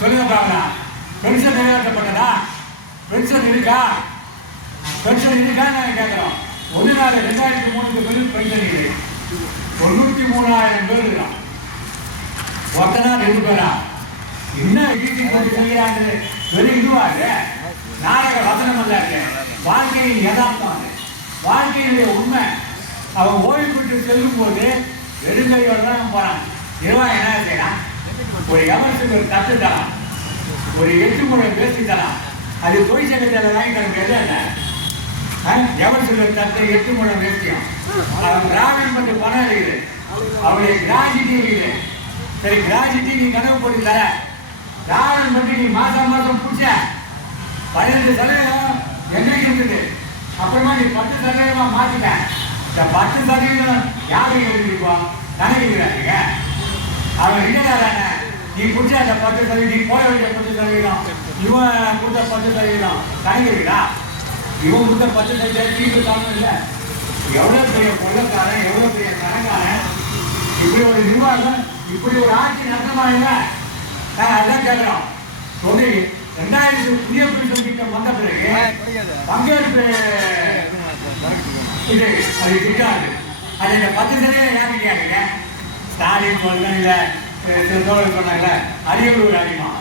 சொல்லுங்க பார்க்கலாம். Pension நிறைவேற்றப்பட்டதா? Pension இருக்கா? பென்ஷன் இருக்கான்னு நாங்கள் கேட்குறோம். 1/4/2003 பென்ஷன் இது 93,000 பேர் இருக்கான். ஒருத்தனா 2 பேரா? என்ன செய்கிறாங்க? வெறும் இதுவாக நாடக வசனம் அல்ல, வாழ்க்கையின் யதார்த்தம். அது வாழ்க்கையினுடைய உண்மை. அவன் ஓய்வு பெற்று செல்லும் போது வெறுங்கையோடு தான் போறான். நிர்வாகம் என்ன செய்யறான்? ஒரு எவருக்கு ஒரு தட்டு தரான், ஒரு 8 முறை பேசி தரான். அது தொழில் சங்கத்தில் வாங்கி தர முடியாது. எவர் சொல்ற தட்டு 8 முறை பேசியும் அவன் கிராமம் பற்றி பணம் இருக்குது, அவளுடைய கிராஜிட்டி இருக்குது. சரி, கிராஜிட்டி நீ கனவு போட்டு தர, திராவிடம் பற்றி நீ மாசம் மாசம் பிடிச்ச 15% என்னைக்கு இருக்குது. அப்புறமா நீ 10% மாத்திட்ட. இந்த 10% யாருக்கு எழுதிருப்போம்? கணக்கிக்கிறாங்க. அவன் இல்லைதானே நீ பிடிச்ச அந்த 10%, நீ போட வேண்டிய 10%, இவன் கொடுத்த 10% கணக்கிக்கிறா. இவன் கொடுத்த 10% தீர்வு காரணம் இல்லை. எவ்வளோ பெரிய கொள்ளக்காரன், எவ்வளோ பெரிய கணக்காரன், இப்படி ஒரு நிர்வாகம், இப்படி ஒரு ஆட்சி நடத்தமாங்க. அதான் கேட்குறோம். 2000 புதிய பென்ஷன் திட்டம் வந்த பிறகு பங்கேற்பு இது அது திட்டம். அது இந்த 10% யாருக்கு கேட்குங்க? ஸ்டாலின் சொல்லுங்க, இல்லை தோழர் சொன்னாங்க, அரியலூர் அதிகமாக